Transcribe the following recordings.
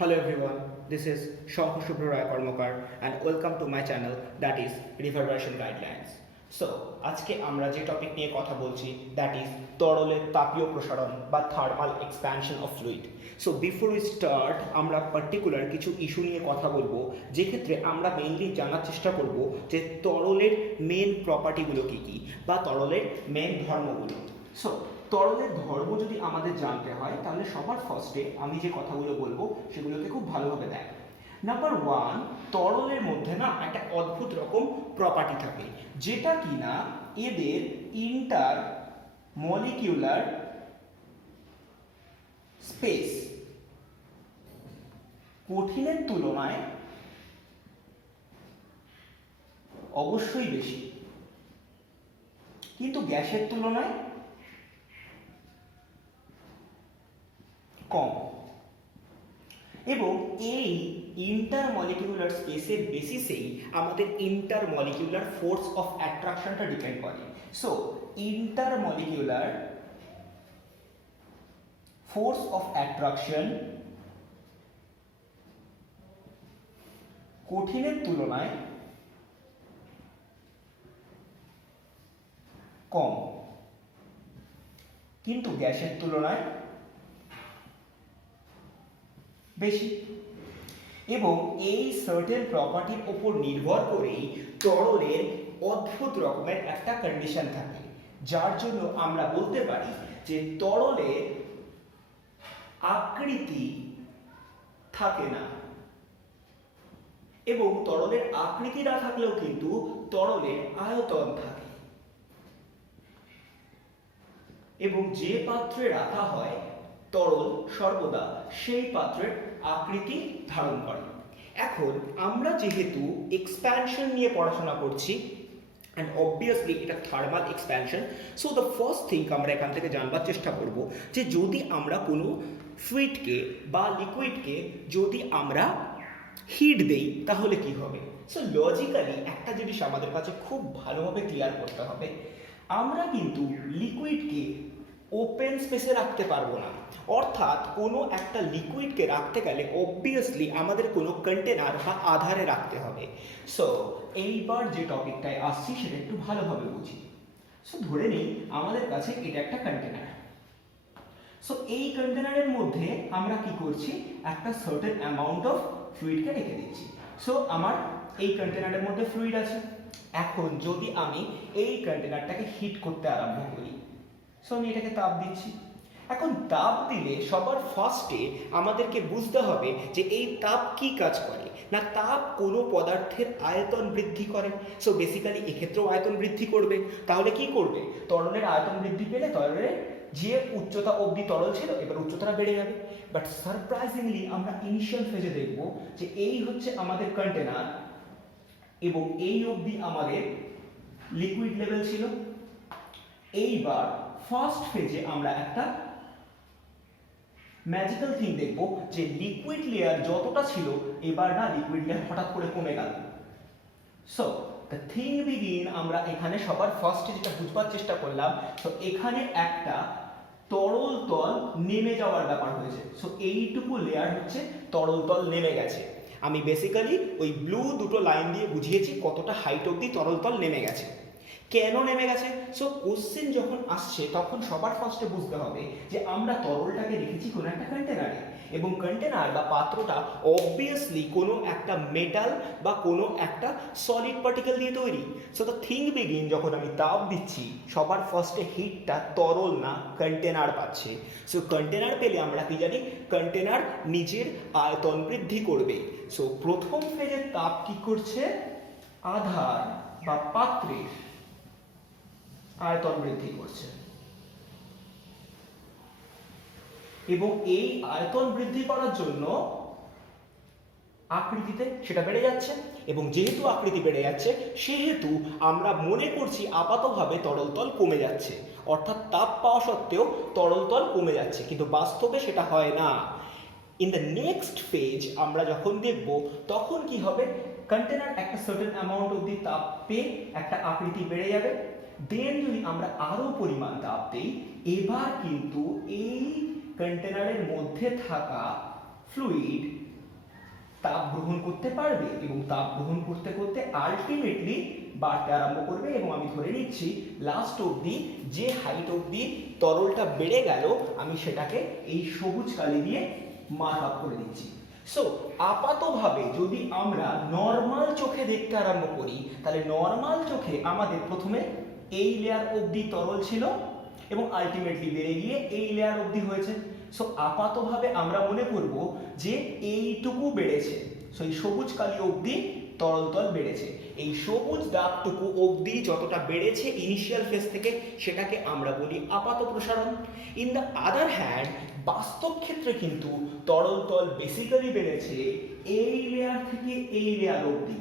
Hello everyone, this is Shankhu Shubhra Rai Karmakar and welcome to my channel that is River Version Guidelines. So, আজকে আমরা যে topic নিয়ে কথা বলছি that is তরলের তাপীয় প্রসারণ বা thermal expansion of fluid. So before we start আমরা পার্টিকুলার কিছু ইস্যু নিয়ে কথা বলবো, যে ক্ষেত্রে আমরা মেইনলি জানার চেষ্টা করব যে তরলের মেন প্রপার্টিগুলো কী কী বা তরলের মেন ধর্মগুলো। সো তরলের ধর্ম যদি আমাদের জানতে হয় তাহলে সবার ফার্স্টে আমি যে কথাগুলো বলবো সেগুলোকে খুব ভালোভাবে দেখ। নাম্বার ওয়ান, তরলের মধ্যে না একটা অদ্ভুত রকম প্রপার্টি থাকে যেটা কিনা এদের ইন্টার মলিকিউলার স্পেস কঠিনের তুলনায় অবশ্যই বেশি, কিন্তু গ্যাসের তুলনায় কম। এবং এই ইন্টারমলিকিউলার স্পেসের বেসিসেই আমাদের ইন্টারমলিকিউলার ফোর্স অফ অ্যাট্রাকশনটা ডিপেন্ড করে। সো ইন্টারমলিকিউলার ফোর্স অফ অ্যাট্রাকশন কঠিনের তুলনায় কম, কিন্তু গ্যাসের তুলনায় বেশি। এবং এই সার্টেন প্রপার্টির ওপর নির্ভর করেই তরলের অদ্ভুত রকমের একটা কন্ডিশন থাকে, যার জন্য আমরা বলতে পারি যে তরলের আকৃতি থাকে না। এবং তরলের আকৃতি না থাকলেও কিন্তু তরলের আয়তন থাকে, এবং যে পাত্রে রাখা হয় তরল সর্বদা সেই পাত্রের আকৃতি ধারণ করে। এখন আমরা যেহেতু এক্সপ্যানশন নিয়ে পড়াশোনা করছি অ্যান্ড অবভিয়াসলি এটা thermal expansion, so the first thing আমরা এখান থেকে জানবার চেষ্টা করব যে যদি আমরা কোনো ফ্লুইডকে বা লিকুইডকে যদি আমরা হিট দেই তাহলে কি হবে। সো লজিক্যালি একটা জিনিস আমাদের কাছে খুব ভালোভাবে ক্লিয়ার করতে হবে, আমরা কিন্তু লিকুইডকে ওপেন স্পেসে রাখতে পারবো না। অর্থাৎ কোনো একটা লিকুইডকে রাখতে গেলে অবভিয়াসলি আমাদের কোনো কন্টেনার বা আধারে রাখতে হবে। সো এইবার যে টপিকটায় আসছি সেটা একটু ভালোভাবে বুঝি। সো ধরে নিই আমাদের কাছে এটা একটা কন্টেনার। সো এই কন্টেনারের মধ্যে আমরা কি করছি, একটা সার্টেন অ্যামাউন্ট অফ ফ্লুইডকে রেখে দিচ্ছি। সো আমার এই কন্টেনারের মধ্যে ফ্লুইড আছে। এখন যদি আমি এই কন্টেনারটাকে হিট করতে আরম্ভ করি, সো আমি এটাকে তাপ দিচ্ছি। এখন তাপ দিলে সবার ফার্স্টে আমাদেরকে বুঝতে হবে যে এই তাপ কি কাজ করে না, তাপ কোনো পদার্থের আয়তন বৃদ্ধি করে। সো বেসিক্যালি এক্ষেত্রেও আয়তন বৃদ্ধি করবে। তাহলে কি করবে, তরলের আয়তন বৃদ্ধি পেলে তরলের যে উচ্চতা অবধি তরল ছিল এবার উচ্চতাটা বেড়ে যাবে। বাট সারপ্রাইজিংলি আমরা ইনিশিয়াল ফেজে দেখব যে এই হচ্ছে আমাদের কন্টেনার এবং এই অবধি আমাদের লিকুইড লেভেল ছিল। এইবার ফার্স্ট ফেজে আমরা একটা ম্যাজিক্যাল থিং দেখব যে লিকুইড লেয়ার যতটা ছিল এবার না লিকুইড লেয়ার হঠাৎ করে কমে গেল। সো দ্য থিং বিগিন, আমরা এখানে সবার ফার্স্টে যেটা বুঝবার চেষ্টা করলাম, তো এখানে একটা তরল তল নেমে যাওয়ার ব্যাপার হয়েছে। সো এইটুকু লেয়ার হচ্ছে তরল তল নেমে গেছে। আমি বেসিক্যালি ওই ব্লু দুটো লাইন দিয়ে বুঝিয়েছি কতটা হাইট অবধি তরল তল নেমে গেছে। কেন নেমে গেছে? সো কোশ্চেন যখন আসছে তখন সবার ফার্স্টে বুঝতে হবে যে আমরা তরলটাকে রেখেছি কোনো একটা কন্টেনারে, এবং কন্টেনার বা পাত্রটা অবভিয়াসলি কোনো একটা মেটাল বা কোনো একটা সলিড পার্টিকেল দিয়ে তৈরি। সো দ্য থিং বিগিন, যখন আমি তাপ দিচ্ছি সবার ফার্স্টে হিটটা তরল না কন্টেনার পাচ্ছে। সো কন্টেনার পেলে আমরা কি জানি, কন্টেনার নিজের আয়তন বৃদ্ধি করবে। সো প্রথম ফেজের তাপ কি করছে, আধার বা পাত্রের আয়তন বৃদ্ধি করছে, এবং এই আয়তন বৃদ্ধি করার জন্য আকৃতিতে সেটা বেড়ে যাচ্ছে। এবং যেহেতু আকৃতি বেড়ে যাচ্ছে সেহেতু আমরা মনে করছি আপাতভাবে তরল তল কমে যাচ্ছে, অর্থাৎ তাপ পাওয়া সত্ত্বেও তরল তল কমে যাচ্ছে, কিন্তু বাস্তবে সেটা হয় না। ইন দ্য নেক্সট ফেজ আমরা যখন দেখব তখন কি হবে, কন্টেনার একটা সার্টেন অ্যামাউন্ট অবধি তাপ পেয়ে একটা আকৃতি বেড়ে যাবে। দেন যদি আমরা আরো পরিমাণ তাপ দেই, এবার কিন্তু এই কন্টেনারের মধ্যে থাকা ফ্লুইড তাপ গ্রহণ করতে পারবে এবং তাপ গ্রহণ করতে করতে আলটিমেটলি বাড়তে আরম্ভ করবে এবং আমি ধরে নিচ্ছি লাস্ট অবধি যে হাইট অবধি তরলটা বেড়ে গেল আমি সেটাকে এই সবুজ কালি দিয়ে মার্ক আপ করে দিচ্ছি। সো আপাতভাবে যদি আমরা নর্মাল চোখে দেখতে আরম্ভ করি তাহলে নর্মাল চোখে আমাদের প্রথমে এই লেয়ার অবধি তরল ছিল এবং আলটিমেটলি বেড়ে গিয়ে এই লেয়ার অবধি হয়েছে। সো আপাতভাবে আমরা মনে করব যে এইটুকু বেড়েছে। সো এই সবুজ কালি অবধি তরল তল বেড়েছে। এই সবুজ দাগটুকু অবধি যতটা বেড়েছে ইনিশিয়াল ফেজ থেকে সেটাকে আমরা বলি আপাত প্রসারণ। ইন দ্য আদার হ্যান্ড বাস্তব ক্ষেত্রে কিন্তু তরল তল বেসিক্যালি বেড়েছে এই লেয়ার থেকে এই লেয়ার অবধি।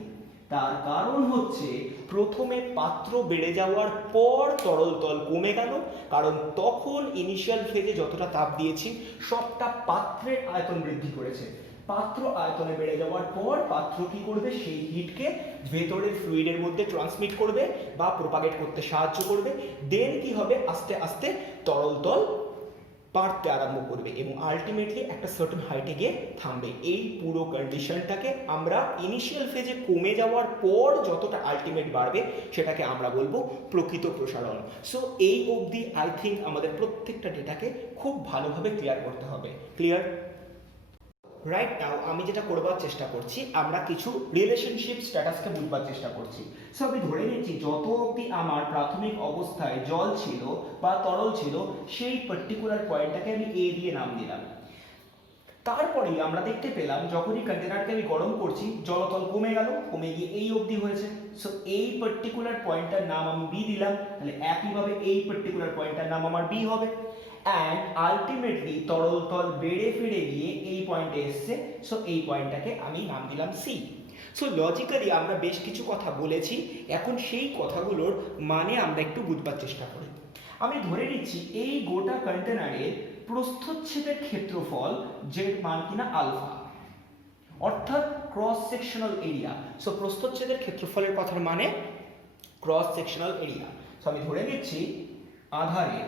তার কারণ হচ্ছে প্রথমে পাত্র বেড়ে যাওয়ার পর তরল তল কমে গেল, কারণ তখন ইনিশিয়াল ফেজে যতটা তাপ দিয়েছি সবটা পাত্রের আয়তন বৃদ্ধি করেছে। পাত্র আয়তনে বেড়ে যাওয়ার পর পাত্র কি করবে, সেই হিটকে ভেতরের ফ্লুইডের মধ্যে ট্রান্সমিট করবে বা প্রোপাগেট করতে সাহায্য করবে। দেন কি হবে, আস্তে আস্তে তরল তল বাড়তে আরম্ভ করবে এবং আলটিমেটলি একটা সার্টেন হাইটে গিয়ে থামবে। এই পুরো কন্ডিশনটাকে আমরা ইনিশিয়াল ফেজে কমে যাওয়ার পর যতটা আলটিমেট বাড়বে সেটাকে আমরা বলবো প্রকৃত প্রসারণ। সো এই অবধি আই থিঙ্ক আমাদের প্রত্যেকটা ডেটাকে খুব ভালোভাবে ক্লিয়ার করতে হবে। ক্লিয়ার? রাইট নাও আমি যেটা করবার চেষ্টা করছি, আমরা কিছু রিলেশনশিপ স্ট্যাটাসকে বুঝবার চেষ্টা করছি। সো আমি ধরে নিচ্ছি যত অবধি আমার প্রাথমিক অবস্থায় জল ছিল বা তরল ছিল সেই পার্টিকুলার পয়েন্টটাকে আমি এ দিয়ে নাম দিলাম। তারপরেই আমরা দেখতে পেলাম যখনই কন্টেনারকে আমি গরম করছি জলতল কমে গেল, কমে গিয়ে এই অবধি হয়েছে। সো এই পার্টিকুলার পয়েন্টটার নাম আমি বি দিলাম, তাহলে একইভাবে এই পার্টিকুলার পয়েন্টটার নাম আমার বি হবে। অ্যান্ড আলটিমেটলি তরল তল বেড়ে ফিরে গিয়ে এই পয়েন্টে এসছে, সো এই পয়েন্টটাকে আমি নাম দিলাম সি। সো লজিক্যালি আমরা বেশ কিছু কথা বলেছি, এখন সেই কথাগুলোর মানে আমরা একটু বুঝবার চেষ্টা করি। আমি ধরে নিচ্ছি এই গোটা কন্টেনারের প্রস্থচ্ছেদের ক্ষেত্রফল যের মান কিনা আলফা, অর্থাৎ ক্রস সেকশনাল এরিয়া। সো প্রস্থচ্ছেদের ক্ষেত্রফলের কথার মানে ক্রস সেকশনাল এরিয়া। সো আমি ধরে নিচ্ছি আধারের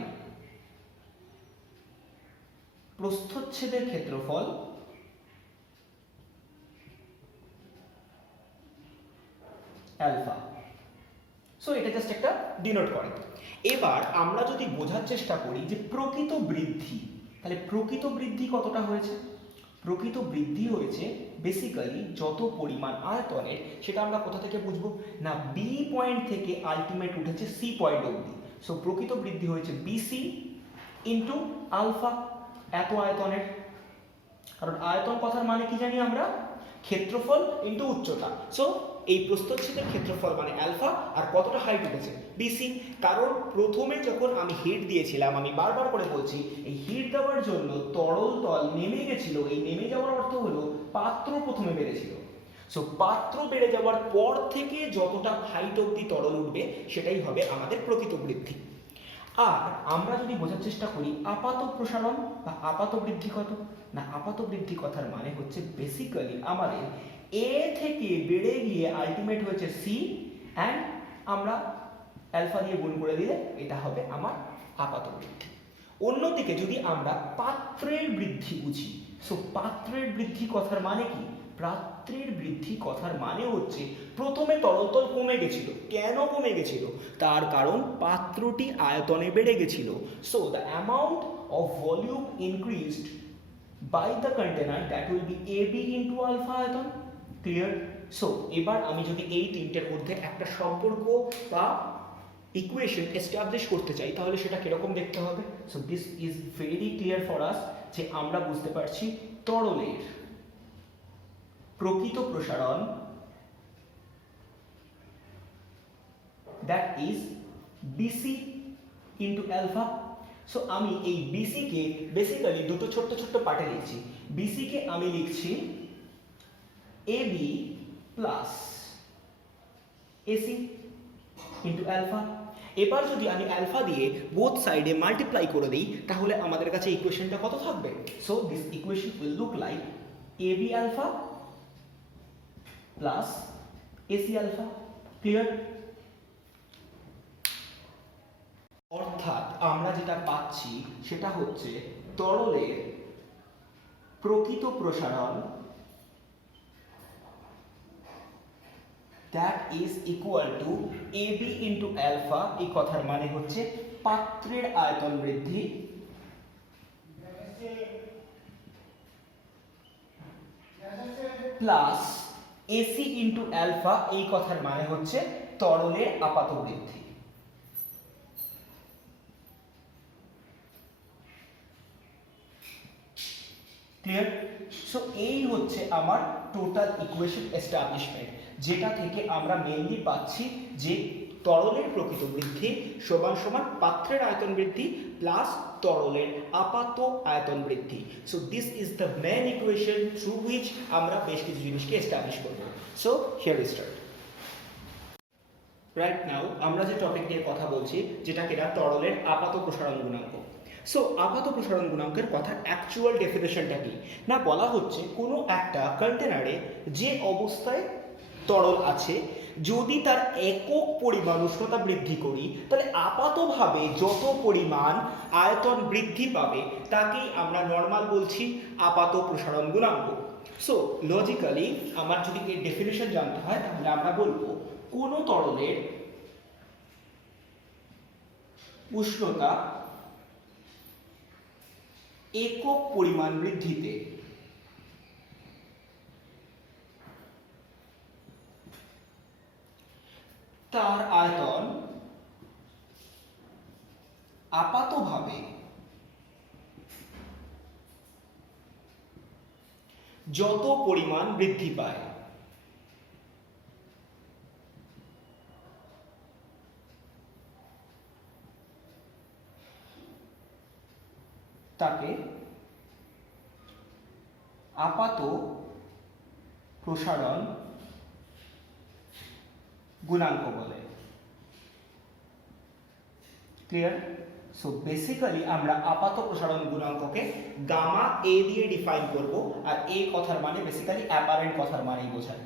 প্রস্থচ্ছেদের ক্ষেত্রফল অ্যালফা। সো এটা জাস্ট একটা ডিনোট করে। এবার আমরা যদি বোঝার চেষ্টা করি যে প্রকৃত বৃদ্ধি, তাহলে প্রকৃত বৃদ্ধি কতটা হয়েছে? প্রকৃত বৃদ্ধি হয়েছে বেসিক্যালি যত পরিমাণ আয়তনের, সেটা আমরা কোথা থেকে বুঝবো না, বি পয়েন্ট থেকে আলটিমেট উঠেছে সি পয়েন্ট অবধি। সো প্রকৃত বৃদ্ধি হয়েছে বিসি ইন্টু আলফা, এত আয়তনের। কারণ আয়তন কথার মানে কি জানি আমরা, ক্ষেত্রফল ইন্টু উচ্চতা। সো এই প্রস্থচ্ছেদের ক্ষেত্রফল মানে অ্যালফা, আর কতটা হাইট উঠেছে বিসি। কারণ প্রথমে যখন আমি হিট দিয়েছিলাম, আমি বারবার করে বলছি, এই হিট দেওয়ার জন্য তরল তল নেমে গেছিল। এই নেমে যাওয়ার অর্থ হলো পাত্র প্রথমে বেড়েছিল। সো পাত্র বেড়ে যাওয়ার পর থেকে যতটা হাইট অবধি তরল উঠবে সেটাই হবে আমাদের প্রকৃত বৃদ্ধি। আর আমরা যদি বোঝার চেষ্টা করি আপাত প্রসারণ বা আপাত বৃদ্ধি কত, না আপাত বৃদ্ধি কথার মানে হচ্ছে বেসিক্যালি আমাদের এ থেকে বেড়ে গিয়ে আলটিমেট হয়েছে সি, অ্যান্ড আমরা অ্যালফা দিয়ে গুণ করে দিলে এটা হবে আমার আপাত বৃদ্ধি। অন্যদিকে যদি আমরা পাত্রের বৃদ্ধি বুঝি, সো পাত্রের বৃদ্ধি কথার মানে কি, পাত্রের বৃদ্ধি কথার মানে হচ্ছে প্রথমে তরলতল কমে গেছিল। কেন কমে গেছিল? তার কারণ পাত্রটি আয়তনে বেড়ে গেছিল। So the amount of volume increased by the container that will be AB into alpha আয়তন। ক্লিয়ার? সো এবার আমি যদি এই তিনটের মধ্যে একটা সম্পর্ক বা ইকুয়েশন এস্টাবলিশ করতে চাই তাহলে সেটা কিরকম দেখতে হবে? So this is very clear for us, যে আমরা বুঝতে পারছি তরলের প্রকৃত প্রসারণ that is BC into alpha. So আমি এই বিসি কে বেসিক্যালি দুটো ছোট্ট ছোট্ট পার্টে লিখছি। বিসি কে আমি লিখছি AB plus AC into alpha. এবার যদি আমি অ্যালফা দিয়ে বোথ সাইডে মাল্টিপ্লাই করে দিই তাহলে আমাদের কাছে ইকুয়েশনটা কত থাকবে? So this equation will look like AB alpha plus AC alpha. Clear? অর্থাৎ আমরা যেটা পাচ্ছি সেটা হচ্ছে তরলের প্রকৃত প্রসারণ that is equal to AB into alpha. এই কথার মানে হচ্ছে পাত্রের আয়তন বৃদ্ধি প্লাস এসি ইন্টু অ্যালফা। এই কথার মানে হচ্ছে তরলের আপাত বৃদ্ধি। ক্লিয়ার? সো এই হচ্ছে আমার টোটাল ইকুয়েশন এস্টাবলিশমেন্ট, যেটা থেকে আমরা মেইনলি পাচ্ছি যে তরলের প্রকৃত বৃদ্ধি সমান সমান পাত্রের আয়তন বৃদ্ধি প্লাস তরলের আপাত আয়তন বৃদ্ধি। So this is the main equation through which আমরা বেশ কিছু জিনিসকে এস্টাবলিশ করব। So here we start. Right now আমরা যে টপিক নিয়ে কথা বলছি, যেটা কিনা তরলের আপাত প্রসারণ গুণাঙ্ক। সো আপাত প্রসারণ গুণাঙ্কের কথা অ্যাকচুয়াল ডেফিনেশনটা কি না, বলা হচ্ছে কোনো একটা কন্টেনারে যে অবস্থায় তরল আছে যদি তার একক পরিমাণ উষ্ণতা বৃদ্ধি করি, তাহলে আপাতভাবে যত পরিমাণ আয়তন বৃদ্ধি পাবে তাকেই আমরা নর্মাল বলছি আপাত প্রসারণ গুণাঙ্ক। সো লজিক্যালি আমার যদি এর ডেফিনেশন জানতে হয় তাহলে আমরা বলবো কোনো তরলের উষ্ণতা একক পরিমাণ বৃদ্ধিতে তার আয়তন আপাতভাবে যত পরিমাণ বৃদ্ধি পায় তাকে আপাত প্রসারণ গুণাঙ্ক বলে। ক্লিয়ার? সো বেসিক্যালি আমরা আপাত প্রসারণ গুণাঙ্ককে গামা এ দিয়ে ডিফাইন করব, আর এ কথার মানে বেসিক্যালি অ্যাপারেন্ট কথার মানেই বোঝায়।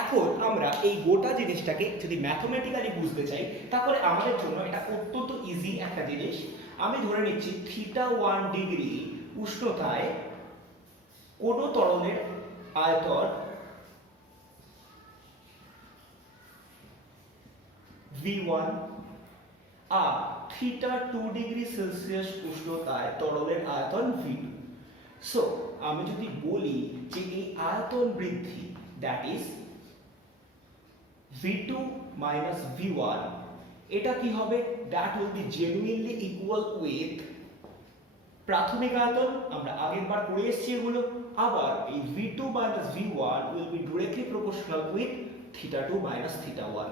এখন আমরা এই গোটা জিনিসটাকে যদি ম্যাথমেটিক্যালি বুঝতে চাই তাহলে আমাদের জন্য এটা অত্যন্ত ইজি একটা জিনিস। আমি ধরে নিচ্ছি θ1 ডিগ্রি উষ্ণতায় কোন তরলের আয়তন V1 আর θ2 ডিগ্রি সেলসিয়াস উষ্ণতায় তরলের আয়তন V2। সো আমি যদি বলি যে এই আয়তন বৃদ্ধি that is V2 minus V1, এটা কি হবে? That will B genuinely equal with প্রাথমিক আয়তন, আমরা আগের বার পড়ে এসেছি এগুলো। আবার এই V2 minus V1 will be directly proportional with θ2 minus θ1।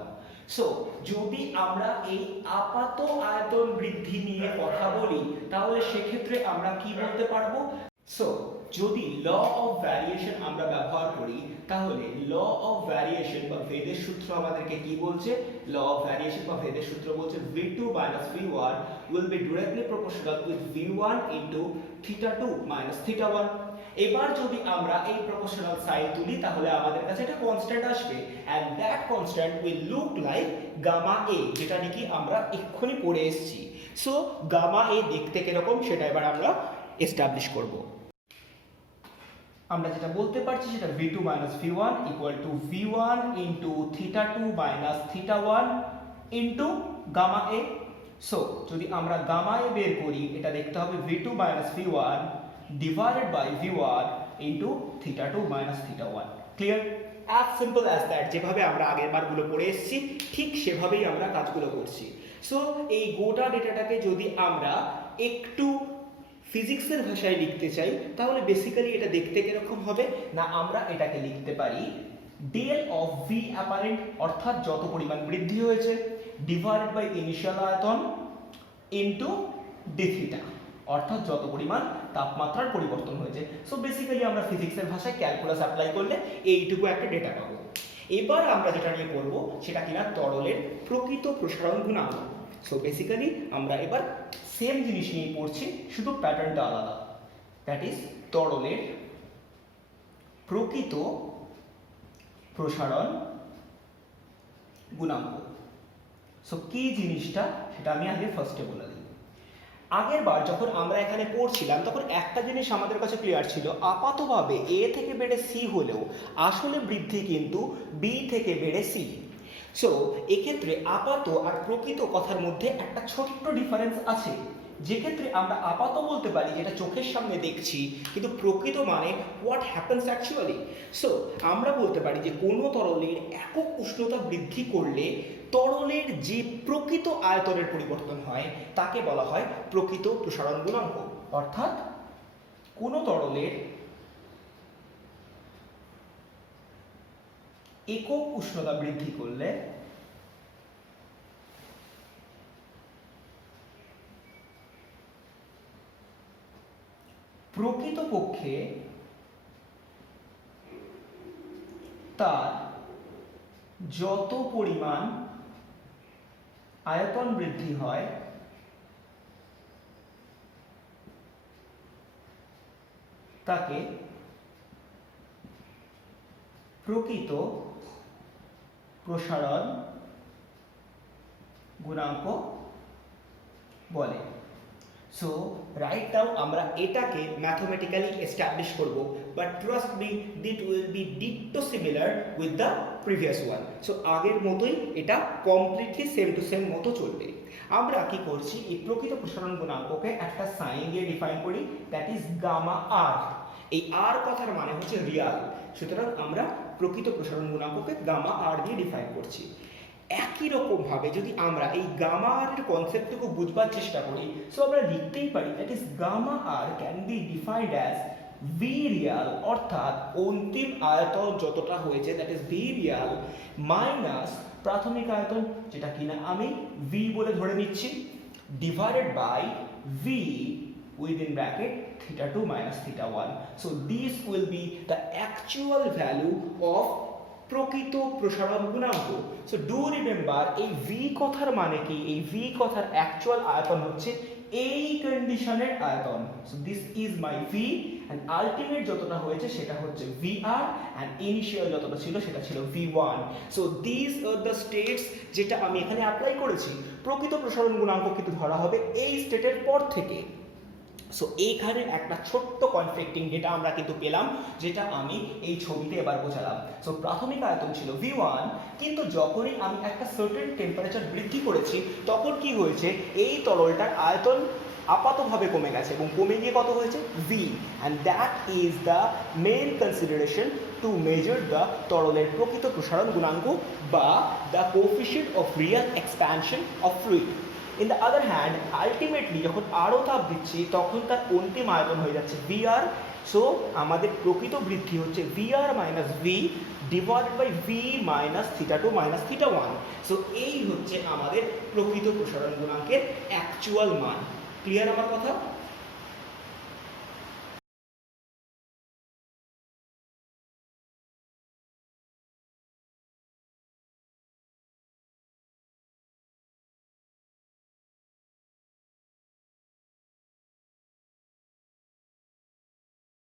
So যদি আমরা এই আপাত আয়তন বৃদ্ধি নিয়ে কথা বলি তাহলে সেক্ষেত্রে আমরা কি বলতে পারবো? সো যদি ল অফ ভ্যারিয়েশন আমরা ব্যবহার করি তাহলে ল অফ ভ্যারিয়েশন বা ভেদের সূত্র আমাদেরকে কি বলছে? ল অফ ভ্যারিয়েশন বা ভেদের সূত্র বলছে V2 minus V1 will be directly proportional with V1 into θ2 minus θ1। এবার যদি আমরা এই প্রপোর্শনাল সাইন তুলি তাহলে আমাদের কাছে একটা কনস্ট্যান্ট আসবে, and that constant will look like gamma a, যেটা নাকি আমরা এক্ষুনি পড়ে এসেছি। সো গামা a দেখতে কিরকম সেটা এবার আমরা এস্টাবলিশ করব। আমরা যেটা বলতে পারছি সেটা V2 minus V1 equal to V1 into θ2 minus θ1 into gamma A। So যদি আমরা গামা a বের করি এটা দেখতে হবে V2 minus V1 divided by V1 into θ2 minus θ1। Clear? as simple as that। যেভাবে আমরা আগের বারগুলো পড়ে এসেছি ঠিক সেভাবেই আমরা কাজগুলো করছি। সো এই গোটা ডেটাটাকে যদি আমরা একটু ফিজিক্সের ভাষায় লিখতে চাই তাহলে বেসিক্যালি এটা দেখতে কিরকম হবে না, আমরা এটাকে লিখতে পারি ডেল অফ ভি অ্যাপারেন্ট অর্থাৎ যত পরিমাণ বৃদ্ধি হয়েছে ডিভাইডেড বাই ইনিশিয়াল আয়তন ইনটু ডি থিটা অর্থাৎ যত পরিমাণ তাপমাত্রার পরিবর্তন হয়েছে। সো বেসিক্যালি আমরা ফিজিক্সের ভাষায় ক্যালকুলাস অ্যাপ্লাই করলে এইটুকু একটা ডেটা পাবো। এবার আমরা যেটা নিয়ে করব সেটা কিনা তরলের প্রকৃত প্রসারণ গুণাঙ্ক। সো বেসিক্যালি আমরা এবার সেম জিনিস নিয়ে পড়ছি, শুধু প্যাটার্নটা আলাদা। দ্যাট ইজ তরলের প্রকৃত প্রসারণ গুণাঙ্ক। সো কি জিনিসটা সেটা আমি আগে ফার্স্টে বলে দিই। আগের বার যখন আমরা এখানে পড়ছিলাম তখন একটা জিনিস আমাদের কাছে ক্লিয়ার ছিল, আপাতভাবে এ থেকে বেড়ে সি হলেও আসলে বৃদ্ধি কিন্তু বি থেকে বেড়ে সি। সো এক্ষেত্রে আপাত আর প্রকৃত কথার মধ্যে একটা ছোট্ট ডিফারেন্স আছে, যেক্ষেত্রে আমরা আপাত বলতে পারি যেটা চোখের সামনে দেখছি, কিন্তু প্রকৃত মানে হোয়াট হ্যাপেন্স অ্যাকচুয়ালি। সো আমরা বলতে পারি যে কোনো তরলের একক উষ্ণতা বৃদ্ধি করলে তরলের যে প্রকৃত আয়তনের পরিবর্তন হয় তাকে বলা হয় প্রকৃত প্রসারণ গুণাঙ্ক। অর্থাৎ কোনো তরলের একক উষ্ণতা বৃদ্ধি করলে প্রকৃতপক্ষে তার যত পরিমাণ আয়তন বৃদ্ধি হয় তাকে প্রকৃত প্রসারণ গুণাঙ্ক বলে। সো রাইট নাও আমরা এটাকে ম্যাথমেটিক্যালি এস্টাবলিশ করব, but trust me that will be ditto similar with the previous one. So আগের মতোই এটা কমপ্লিটলি সেম টু সেম মতো চলবে। আমরা কি করছি, এই প্রকৃত প্রসারণ গুণাঙ্ককে একটা সাইন দিয়ে ডিফাইন করি, দ্যাট ইজ গামা আর। এই আর কথার মানে হচ্ছে রিয়াল, সুতরাং আমরা প্রকৃত প্রসারণ গুণাঙ্ককে গামা আর দিয়ে ডিফাইন করছি। একই রকম ভাবে যদি আমরা এই গামা আর এর কনসেপ্টটুকু বুঝবার চেষ্টা করি, সো আমরা লিখতেই পারি that is gamma R can be defined as V real, অর্থাৎ অন্তিম আয়তন যতটা হয়েছে that is V real minus প্রাথমিক আয়তন, যেটা কিনা আমি ভি বলে ধরে নিচ্ছি, divided by V within bracket theta 2 minus theta 1. So this will be the actual value of প্রকৃত প্রসারণ গুণাঙ্ক। সো ডু রিমেম্বার এই ভি কথার মানে কি, এই ভি কথার অ্যাকচুয়াল আয়তন হচ্ছে এই কন্ডিশনের আয়তন। So this is my V end ultimate যতটা হয়েছে সেটা হচ্ছে ভি আর, এন্ড ইনিশিয়াল যতটা ছিল সেটা ছিল V one. So this are the states যেটা আমি এখানে অ্যাপ্লাই করেছি। প্রকৃত প্রসারণ গুণাঙ্ক কিন্তু ধরা হবে এই স্টেটের পর থেকে। সো এইখানে একটা ছোট্ট কনফ্লিক্টিং ডেটা আমরা কিন্তু পেলাম, যেটা আমি এই ছবিতে এবার বোঝালাম। সো প্রাথমিক আয়তন ছিল V1, কিন্তু যখনই আমি একটা সার্টেন টেম্পারেচার বৃদ্ধি করেছি তখন কি হয়েছে, এই তরলটার আয়তন আপাতভাবে কমে গেছে এবং কমে গিয়ে কত হয়েছে V, and that is the main consideration to measure the তরলের প্রকৃত প্রসারণ গুণাঙ্ক বা the coefficient of Real expansion of fluid. In the other hand ultimately যখন আরও তাপ দিচ্ছি তখন তার অন্তিম আয়তন হয়ে যাচ্ছে VR। সো আমাদের প্রকৃত বৃদ্ধি হচ্ছে VR minus V divided by V minus theta 2 minus theta 1। সো এই হচ্ছে আমাদের প্রকৃত প্রসারণ গুণাঙ্কের অ্যাকচুয়াল মান। ক্লিয়ার আমার কথা?